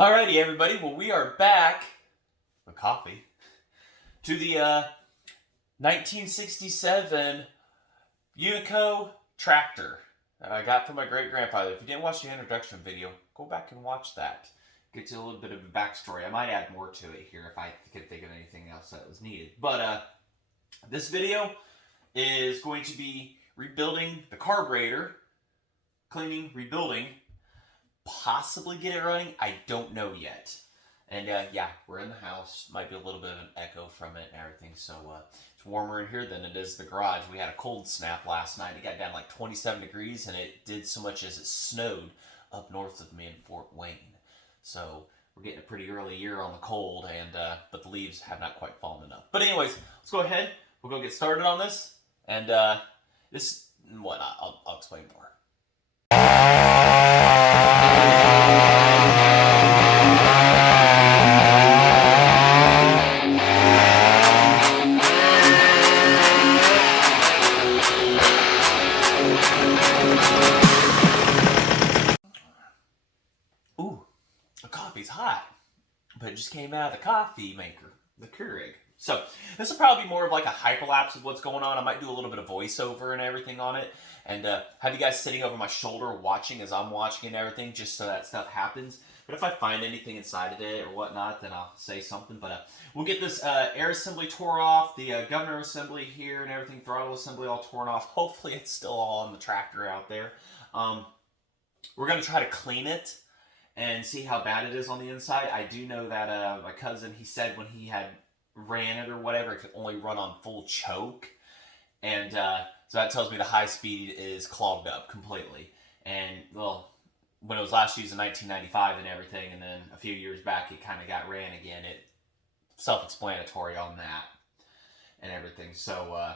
Alrighty, everybody. Well, we are back with coffee to the 1967 Unico Tractor that I got from my great-grandfather. If you didn't watch the introduction video, go back and watch that. Gets you a little bit of a backstory. I might add more to it here if I could think of anything else that was needed. But this video is going to be rebuilding the carburetor, cleaning, rebuilding, possibly get it running. I don't know yet. And yeah, we're in the house. Might be a little bit of an echo from it and everything. So it's warmer in here than it is the garage. We had a cold snap last night. It got down like 27 degrees, and it did so much as it snowed up north of me in Fort Wayne. So we're getting a pretty early year on the cold, and but the leaves have not quite fallen enough. But anyways, let's go ahead. We'll go get started on this, and this and whatnot. I'll explain more. Ooh, the coffee's hot, but it just came out of the coffee maker, the Keurig. So this will probably be more of like a hyperlapse of what's going on. I might do a little bit of voiceover and everything on it, and have you guys sitting over my shoulder watching as I'm watching and everything, just so that stuff happens. But if I find anything inside of it or whatnot, then I'll say something. But we'll get this air assembly tore off, the governor assembly here and everything, throttle assembly all torn off. Hopefully it's still all on the tractor out there. We're going to try to clean it and see how bad it is on the inside. I do know that my cousin, he said when he had ran it or whatever, it could only run on full choke. And so that tells me the high speed is clogged up completely. And, well, when it was last used in 1995 and everything, and then a few years back it kind of got ran again, it self-explanatory on that and everything. So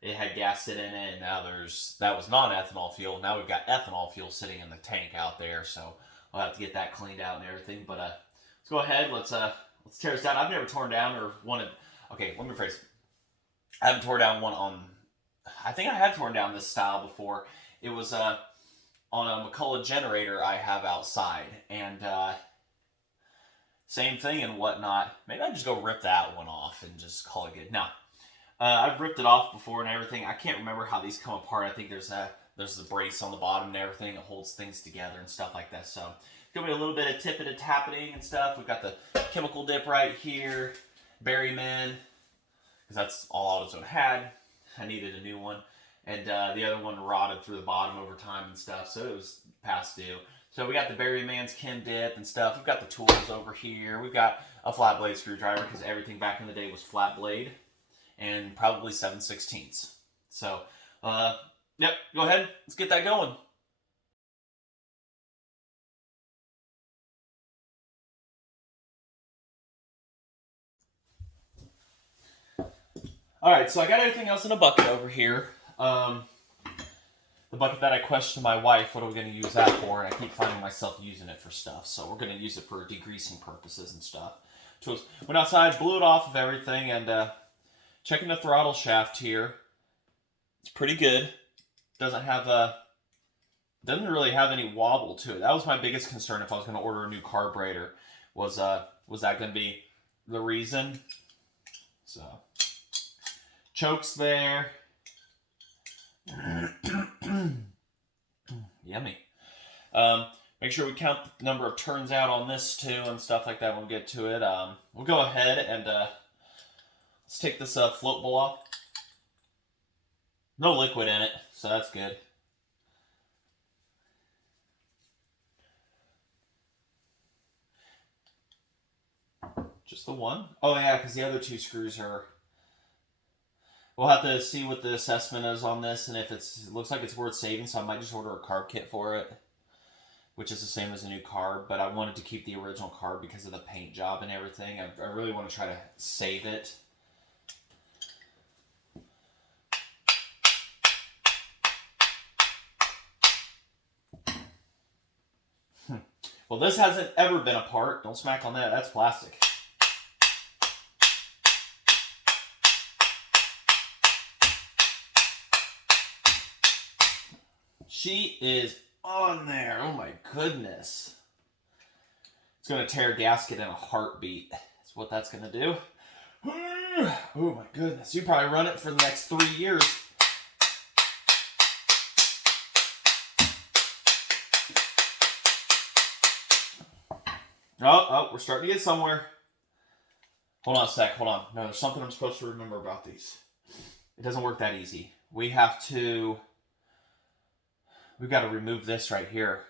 it had gas sitting in it, and now that was non-ethanol fuel. Now we've got ethanol fuel sitting in the tank out there, so we'll have to get that cleaned out and everything. But let's go ahead. Let's tear this down. I've never torn down or wanted. Okay, let me rephrase. I haven't torn down one on. I think I had torn down this style before. It was on a McCullough generator I have outside, and same thing and whatnot. Maybe I just go rip that one off and just call it good. Now, I've ripped it off before and everything. I can't remember how these come apart. I think there's the brace on the bottom and everything. It holds things together and stuff like that. So it's gonna be a little bit of tipping and tapping and stuff. We've got the chemical dip right here, Berryman, because that's all AutoZone had. I needed a new one, and the other one rotted through the bottom over time and stuff, so it was past due. So we got the Berryman's chem dip and stuff. We've got the tools over here. We've got a flat blade screwdriver because everything back in the day was flat blade, and probably 7/16. So, yep, go ahead. Let's get that going. Alright, so I got everything else in a bucket over here. The bucket that I questioned my wife, what are we going to use that for? And I keep finding myself using it for stuff. So we're going to use it for degreasing purposes and stuff. So went outside, blew it off of everything, and checking the throttle shaft here. It's pretty good. Doesn't really have any wobble to it. That was my biggest concern if I was going to order a new carburetor. Was that going to be the reason? So chokes there. Yummy. Make sure we count the number of turns out on this too and stuff like that when we get to it. We'll go ahead and let's take this float bowl off. No liquid in it, so that's good. Just the one? Oh yeah, because the other two screws are... We'll have to see what the assessment is on this, and if it looks like it's worth saving, so I might just order a carb kit for it, which is the same as a new carb, but I wanted to keep the original carb because of the paint job and everything. I really want to try to save it. Well, this hasn't ever been apart. Don't smack on that. That's plastic. She is on there. Oh my goodness. It's going to tear a gasket in a heartbeat. That's what that's going to do. Oh my goodness. You probably run it for the next 3 years. Oh, we're starting to get somewhere. Hold on a sec. Hold on. No, there's something I'm supposed to remember about these. It doesn't work that easy. We've got to remove this right here.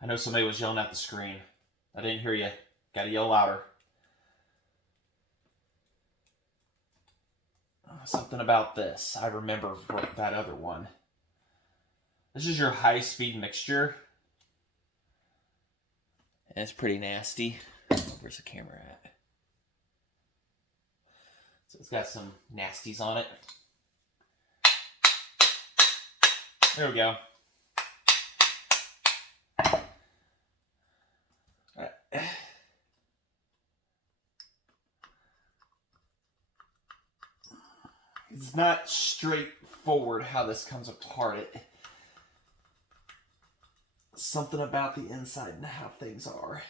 I know somebody was yelling at the screen. I didn't hear you. Got to yell louder. Something about this. I remember that other one. This is your high-speed mixture. And it's pretty nasty. Where's the camera at? So it's got some nasties on it. There we go. It's not straightforward how this comes apart. Something about the inside and how things are.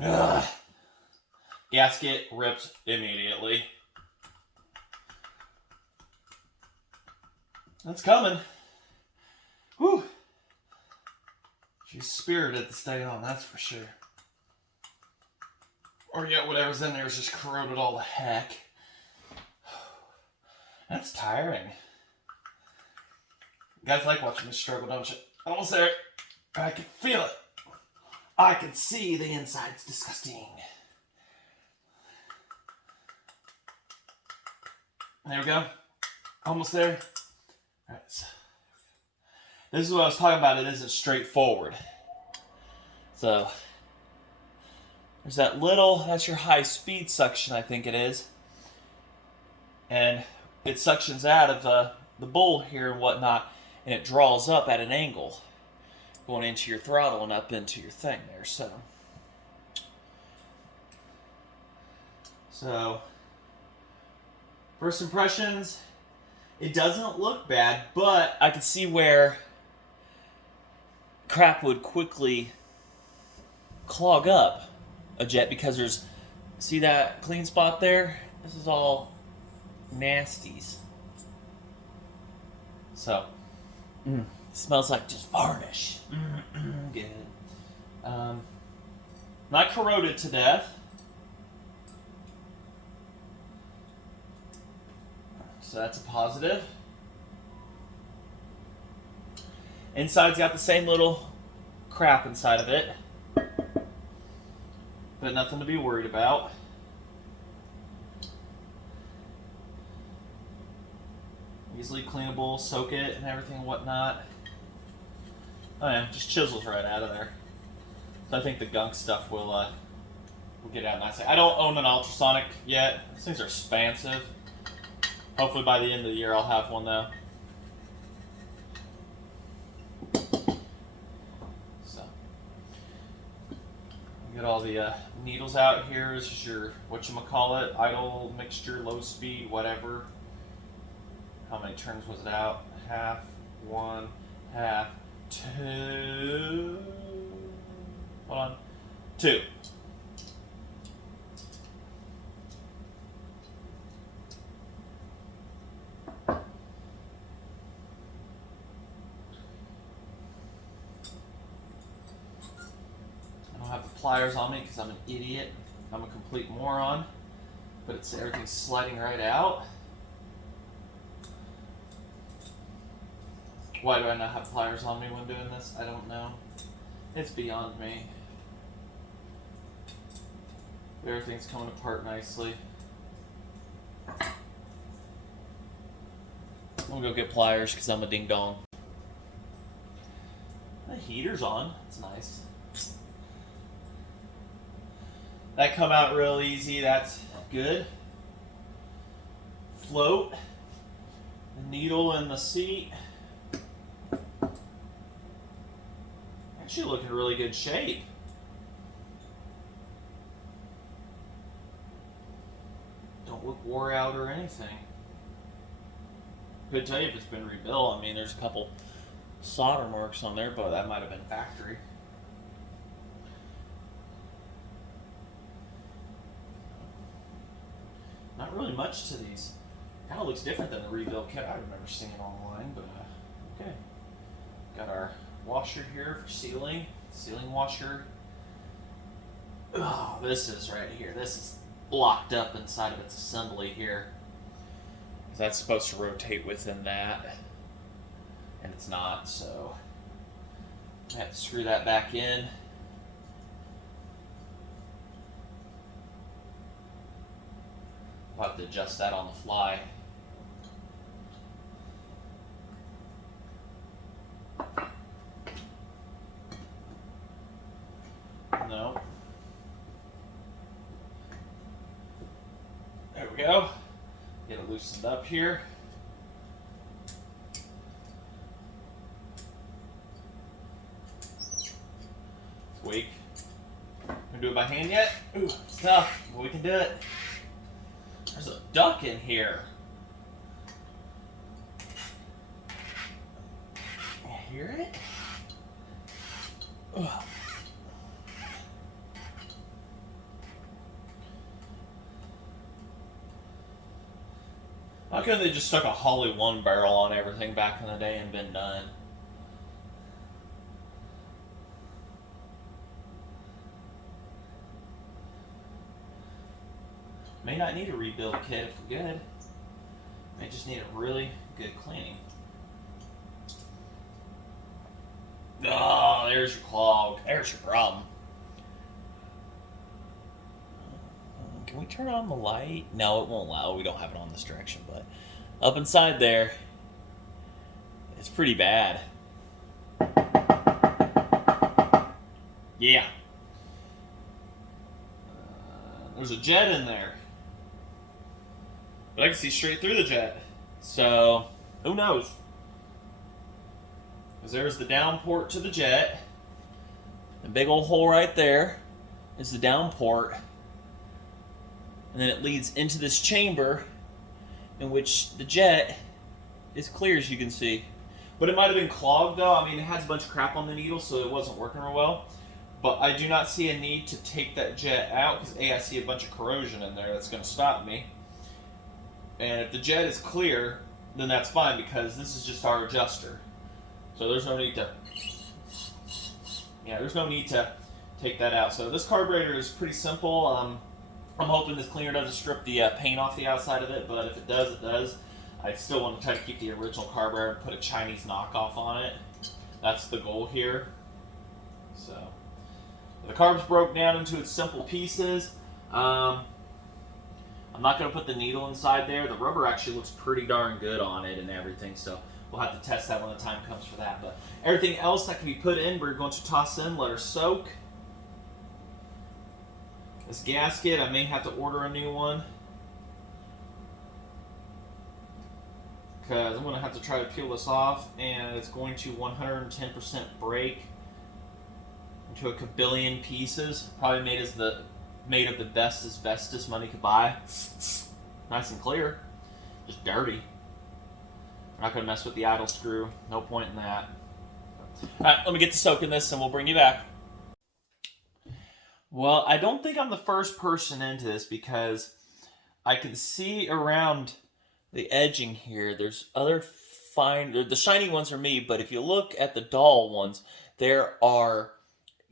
Ugh. Gasket ripped immediately. That's coming. Whew. She's spirited to stay on, that's for sure. Or yet whatever's in there is just corroded all the heck. That's tiring. You guys like watching me struggle, don't you? Almost there. I can feel it. I can see the inside's disgusting. There we go. Almost there. Alright. So this is what I was talking about. It isn't straightforward. So there's that little, that's your high speed suction, I think it is. And it suctions out of the bowl here and whatnot, and it draws up at an angle, going into your throttle and up into your thing there. So first impressions, it doesn't look bad, but I can see where crap would quickly clog up a jet because there's, see that clean spot there? This is all nasties. So, it smells like just varnish. Good. Not corroded to death. So that's a positive. Inside's got the same little crap inside of it, but nothing to be worried about. Easily cleanable, soak it and everything and whatnot. Oh yeah, just chisels right out of there. So I think the gunk stuff will get out nicely. I don't own an ultrasonic yet. These things are expensive. Hopefully by the end of the year I'll have one though. So, get all the needles out here. This is your, whatchamacallit, idle, mixture, low speed, whatever. How many turns was it out? Half, one, half, two. Hold on. Two. I don't have the pliers on me because I'm an idiot. I'm a complete moron. But it's everything's sliding right out. Why do I not have pliers on me when doing this? I don't know. It's beyond me. Everything's coming apart nicely. I'm gonna go get pliers because I'm a ding dong. The heater's on. It's nice. That come out real easy. That's good. Float. The needle in the seat. Actually look in really good shape. Don't look wore out or anything. Couldn't tell you if it's been rebuilt. I mean, there's a couple solder marks on there, but that might have been factory. Not really much to these. Kind of looks different than the rebuilt kit I remember seeing online, but okay. Got our washer here for sealing washer. Oh, this is right here. This is locked up inside of its assembly here. That's supposed to rotate within that, and it's not, so I have to screw that back in. I'll have to adjust that on the fly. No. There we go. Get it loosened up here. It's weak. Gonna do it by hand yet? Ooh, it's tough, but we can do it. There's a duck in here. You hear it? Ugh. Why couldn't they just stuck a Holly 1 barrel on everything back in the day and been done? May not need a rebuild kit if we're good. May just need a really good cleaning. Oh, there's your clog. There's your problem. Can we turn on the light? No, it won't allow. We don't have it on this direction, but up inside there, it's pretty bad. Yeah. There's a jet in there. But I can see straight through the jet. So, who knows? Because there's the down port to the jet. The big old hole right there is the down port. And then it leads into this chamber in which the jet is clear, as you can see. But it might have been clogged though. I mean, it has a bunch of crap on the needle, so it wasn't working real well. But I do not see a need to take that jet out because A, I see a bunch of corrosion in there that's going to stop me. And if the jet is clear, then that's fine because this is just our adjuster. So there's no need to, there's no need to take that out. So this carburetor is pretty simple. I'm hoping this cleaner doesn't strip the paint off the outside of it, but if it does, it does. I still want to try to keep the original carburetor and put a Chinese knockoff on it. That's the goal here. So the carb's broke down into its simple pieces. I'm not going to put the needle inside there. The rubber actually looks pretty darn good on it and everything, so we'll have to test that when the time comes for that. But everything else that can be put in, we're going to toss in, let her soak. This gasket, I may have to order a new one because I'm going to have to try to peel this off, and it's going to 110% break into a kabillion pieces. Probably made of the best asbestos money could buy. Nice and clear, just dirty. We're not going to mess with the idle screw. No point in that. All right, let me get to soaking this, and we'll bring you back. Well, I don't think I'm the first person into this because I can see around the edging here, there's other fine, the shiny ones are me, but if you look at the dull ones, there are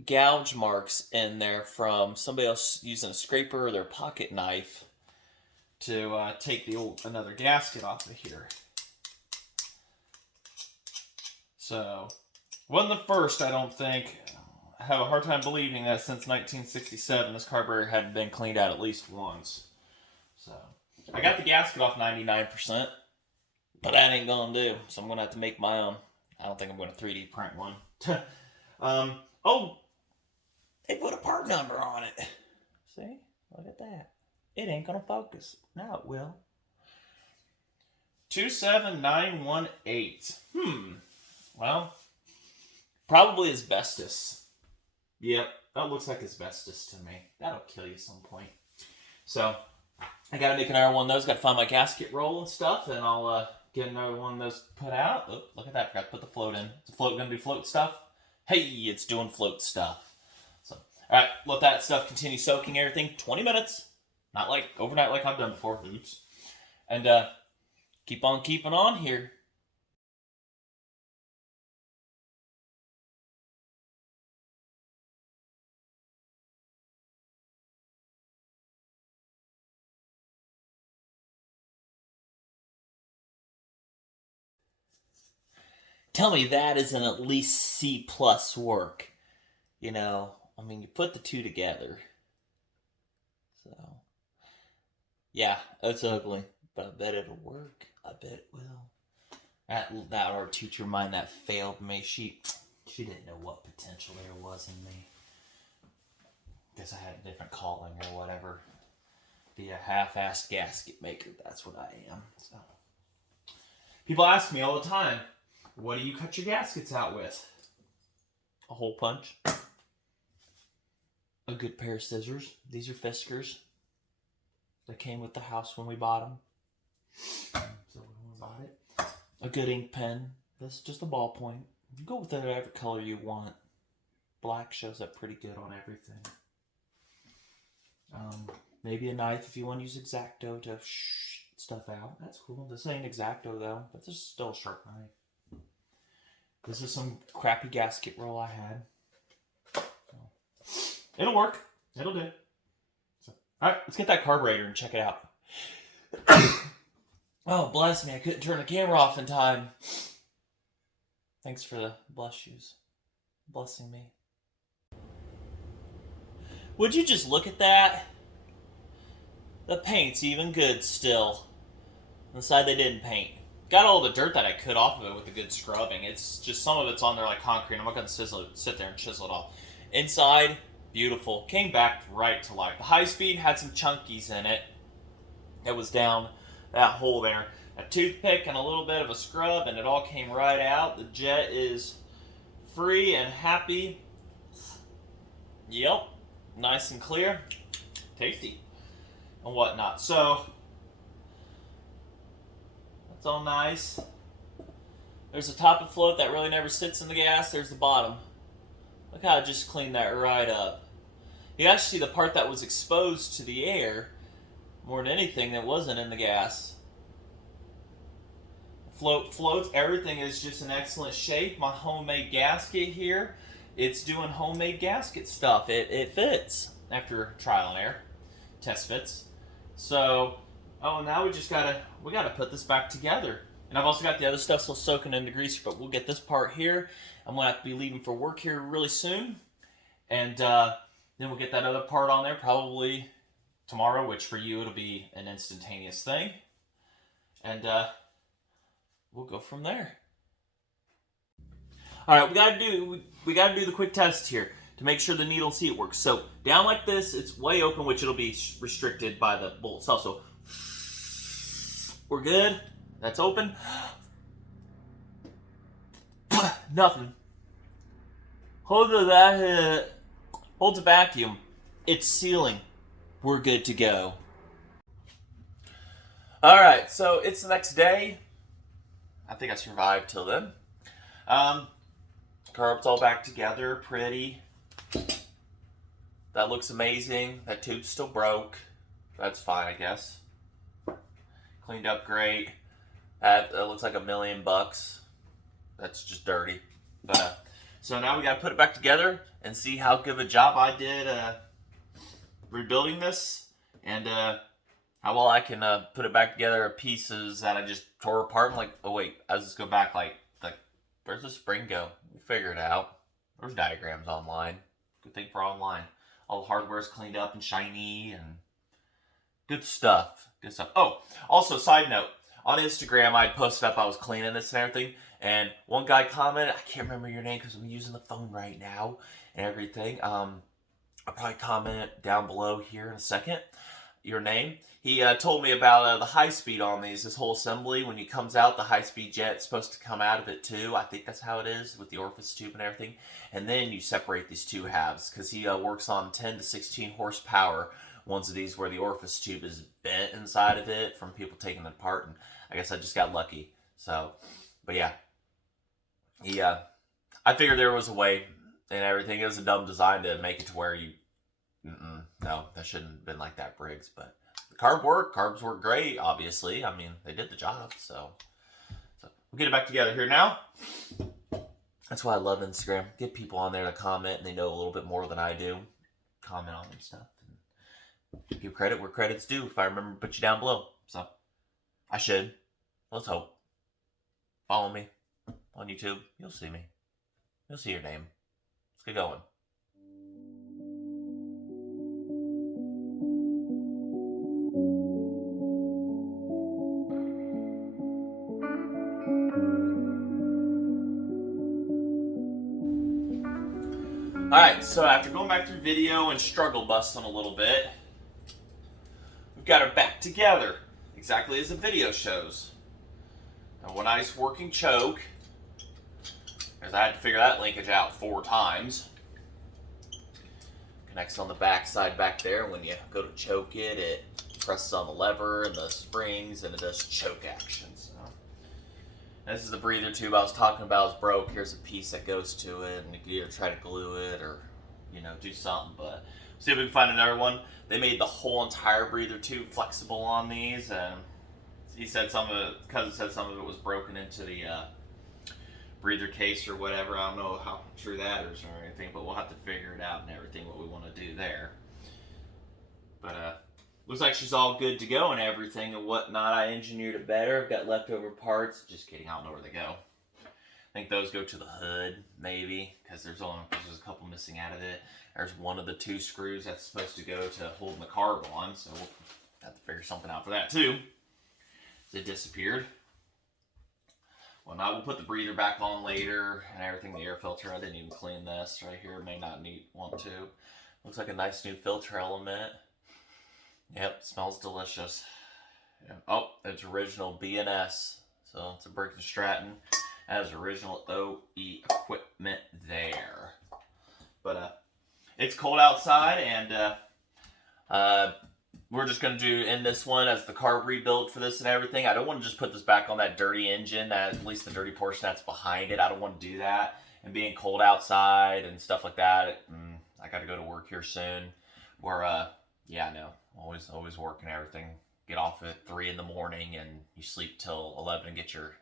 gouge marks in there from somebody else using a scraper or their pocket knife to take another gasket off of here. So, wasn't the first, I don't think. I have a hard time believing that since 1967 this carburetor hadn't been cleaned out at least once. So, I got the gasket off 99%, but that ain't gonna do, so I'm gonna have to make my own. I don't think I'm gonna 3D print one. Oh, they put a part number on it. See? Look at that. It ain't gonna focus. Now it will. 27918. Well, probably asbestos. Yep, that looks like asbestos to me. That'll kill you at some point. So, I gotta make an iron one of those. Gotta find my gasket roll and stuff, and I'll get another one of those put out. Oh, look at that, forgot to put the float in. Is the float gonna do float stuff? Hey, it's doing float stuff. So, all right, let that stuff continue soaking everything. 20 minutes, not like overnight like I've done before. Oops. And keep on keeping on here. Tell me that isn't at least C plus work. You know, I mean, you put the two together. So, yeah, it's ugly, but I bet it'll work. I bet it will. That art teacher of mine that failed me, she didn't know what potential there was in me. Guess I had a different calling or whatever. Be a half-assed gasket maker, that's what I am. So, people ask me all the time, what do you cut your gaskets out with? A hole punch. A good pair of scissors. These are Fiskars. They came with the house when we bought them. So when we bought it. A good ink pen. This is just a ballpoint. You can go with whatever color you want. Black shows up pretty good on everything. Maybe a knife if you want to use X-Acto to stuff out. That's cool. This ain't X-Acto though, but this is still a sharp knife. This is some crappy gasket roll I had. So, it'll work. It'll do. So, all right, let's get that carburetor and check it out. Oh, bless me. I couldn't turn the camera off in time. Thanks for the bless yous. Blessing me. Would you just look at that? The paint's even good still. On the side they didn't paint. Got all the dirt that I could off of it with a good scrubbing. It's just some of it's on there like concrete. I'm not going to sit there and chisel it off. Inside, beautiful. Came back right to life. The high speed had some chunkies in it. It was down that hole there. A toothpick and a little bit of a scrub and it all came right out. The jet is free and happy. Yep. Nice and clear. Tasty. And whatnot. So, that's all nice. There's the top of float that really never sits in the gas. There's the bottom. Look how I just cleaned that right up. You actually see the part that was exposed to the air more than anything that wasn't in the gas. Floats, everything is just in excellent shape. My homemade gasket here, it's doing homemade gasket stuff. It fits after trial and error. Test fits. So, oh, now we gotta put this back together. And I've also got the other stuff still soaking in the greaser, but we'll get this part here. I'm gonna have to be leaving for work here really soon. And then we'll get that other part on there probably tomorrow, which for you it'll be an instantaneous thing. And we'll go from there. All right, we gotta do the quick test here to make sure the needle seat works. So down like this, it's way open, which it'll be restricted by the bolt itself. So we're good. That's open. Nothing. Hold the vacuum. It's sealing. We're good to go. All right, so it's the next day. I think I survived till then. Carb's all back together, pretty. That looks amazing. That tube's still broke. That's fine, I guess. Cleaned up great. That looks like $1 million. That's just dirty. But so now we got to put it back together and see how good of a job I did rebuilding this, and how well I can put it back together of pieces that I just tore apart. I'm like, oh wait, I just go back like where's the spring go? We'll figure it out. There's diagrams online. Good thing for online. All the hardware's cleaned up and shiny and good stuff. Good stuff. Oh, also, side note. On Instagram, I posted up I was cleaning this and everything, and one guy commented, I can't remember your name because I'm using the phone right now and everything. I'll probably comment down below here in a second, your name. He told me about the high speed on these. This whole assembly, when it comes out, the high speed jet's supposed to come out of it too. I think that's how it is with the orifice tube and everything. And then you separate these two halves because he works on 10 to 16 horsepower. Ones of these where the orifice tube is bent inside of it from people taking it apart, and I guess I just got lucky. So, but yeah, I figured there was a way and everything. It was a dumb design to make it to where you, no, that shouldn't have been like that, Briggs. But the carbs work great, obviously. I mean, they did the job, so we'll get it back together here now. That's why I love Instagram. Get people on there to comment, and they know a little bit more than I do. Comment on them stuff. And give credit where credit's due. If I remember to put you down below. So, I should. Let's hope. Follow me on YouTube. You'll see me. You'll see your name. Let's get going. Alright, so after going back through video and struggle busting a little bit, we've got her back together, exactly as the video shows. Now, one nice working choke, because I had to figure that linkage out 4 times. Connects on the back side back there. When you go to choke it, it presses on the lever and the springs, and it does choke action. So, this is the breather tube I was talking about. It's broke. Here's a piece that goes to it, and you can either try to glue it or, do something. But see if we can find another one. They made the whole entire breather tube flexible on these, and he said cousin said some of it was broken into the breather case or whatever. I don't know how true that is or anything, but we'll have to figure it out and everything, what we want to do there. But looks like she's all good to go and everything and whatnot. I engineered it better. I've got leftover parts. Just kidding, I don't know where they go. I think those go to the hood, maybe, because there's a couple missing out of it. There's one of the 2 screws that's supposed to go to holding the carb on, so we'll have to figure something out for that too. It disappeared. Well, now we'll put the breather back on later and everything. The air filter, I didn't even clean this right here. May not want to. Looks like a nice new filter element. Yep, smells delicious. Yeah. Oh, it's original B&S. So it's a Briggs Stratton. Has original OE equipment there. But it's cold outside, and we're just going to end this one as the carb rebuild for this and everything. I don't want to just put this back on that dirty engine, at least the dirty portion that's behind it. I don't want to do that. And being cold outside and stuff like that, I got to go to work here soon. Yeah, no, always working everything. Get off at 3 in the morning and you sleep till 11 and get your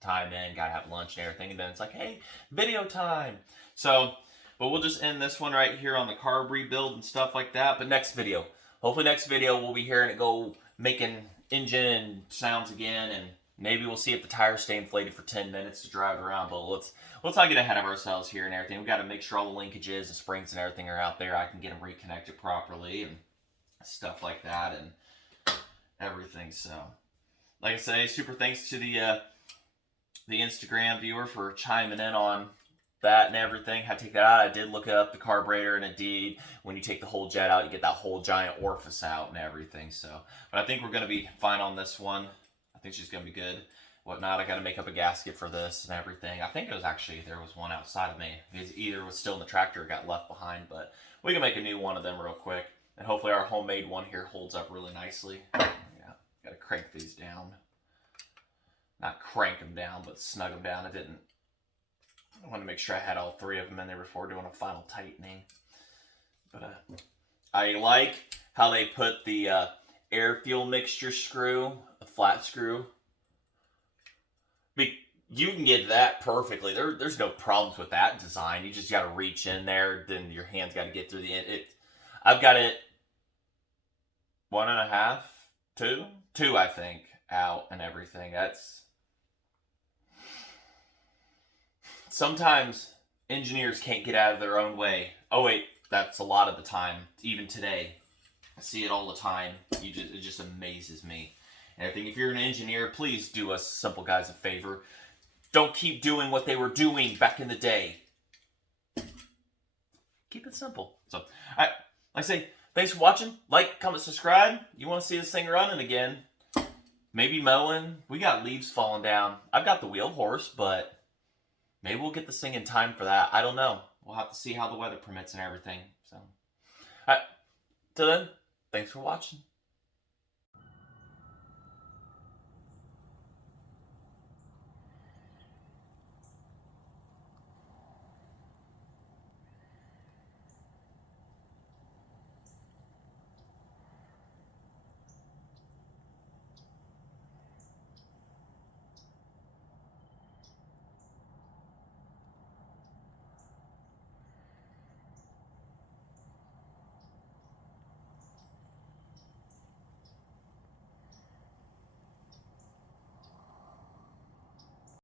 time in. Got to have lunch and everything. And then it's like, hey, video time. So, but we'll just end this one right here on the carb rebuild and stuff like that. But hopefully next video we'll be hearing it go making engine and sounds again, and maybe we'll see if the tires stay inflated for 10 minutes to drive around. But let's not get ahead of ourselves here and everything. We got to make sure all the linkages and springs and everything are out there. I can get them reconnected properly and stuff like that and everything. So, like I say, super thanks to the Instagram viewer for chiming in on that and everything. Had to take that out. I did look up the carburetor, and indeed, when you take the whole jet out, you get that whole giant orifice out and everything. So, but I think we're going to be fine on this one. I think she's going to be good. Whatnot, I got to make up a gasket for this and everything. I think it was actually, there was one outside of me. It either was still in the tractor or got left behind, but we can make a new one of them real quick. And hopefully our homemade one here holds up really nicely. Yeah, got to crank these down. Not crank them down, but snug them down. I want to make sure I had all 3 of them in there before doing a final tightening. But I like how they put the air fuel mixture screw, a flat screw. You can get that perfectly. There's no problems with that design. You just got to reach in there. Then your hand's got to get through the end. I've got it 1.5, 2, I think, out and everything. Sometimes engineers can't get out of their own way. Oh wait, that's a lot of the time. Even today, I see it all the time. It just amazes me. And I think if you're an engineer, please do us simple guys a favor. Don't keep doing what they were doing back in the day. Keep it simple. So, I say, thanks for watching. Like, comment, subscribe. You want to see this thing running again. Maybe mowing. We got leaves falling down. I've got the wheel horse, but maybe we'll get this thing in time for that. I don't know. We'll have to see how the weather permits and everything. So, all right. Till then, thanks for watching.